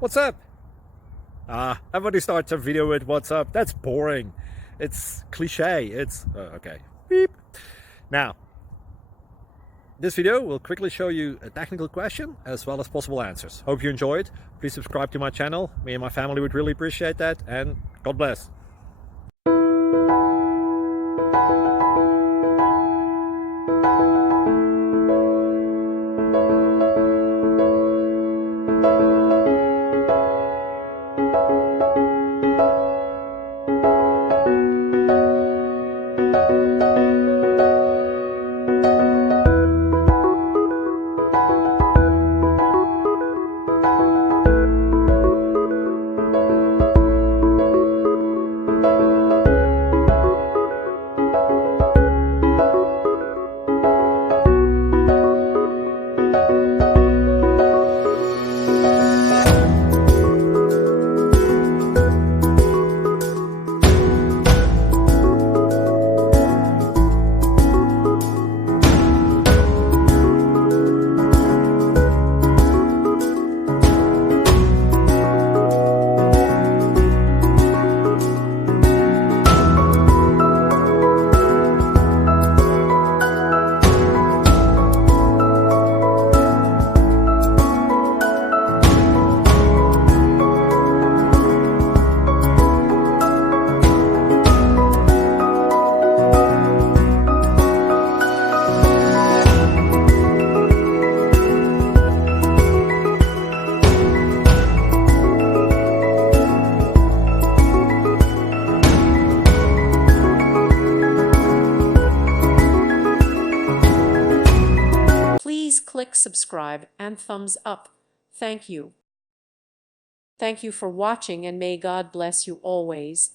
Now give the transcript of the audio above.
What's up? Everybody starts a video with what's up. That's boring. It's cliche. It's okay. Beep. Now, this video will quickly show you a technical question as well as possible answers. Hope you enjoyed. Please subscribe to my channel. Me and my family would really appreciate that, and God bless. Please click subscribe and thumbs up. Thank you. Thank you for watching, and may God bless you always.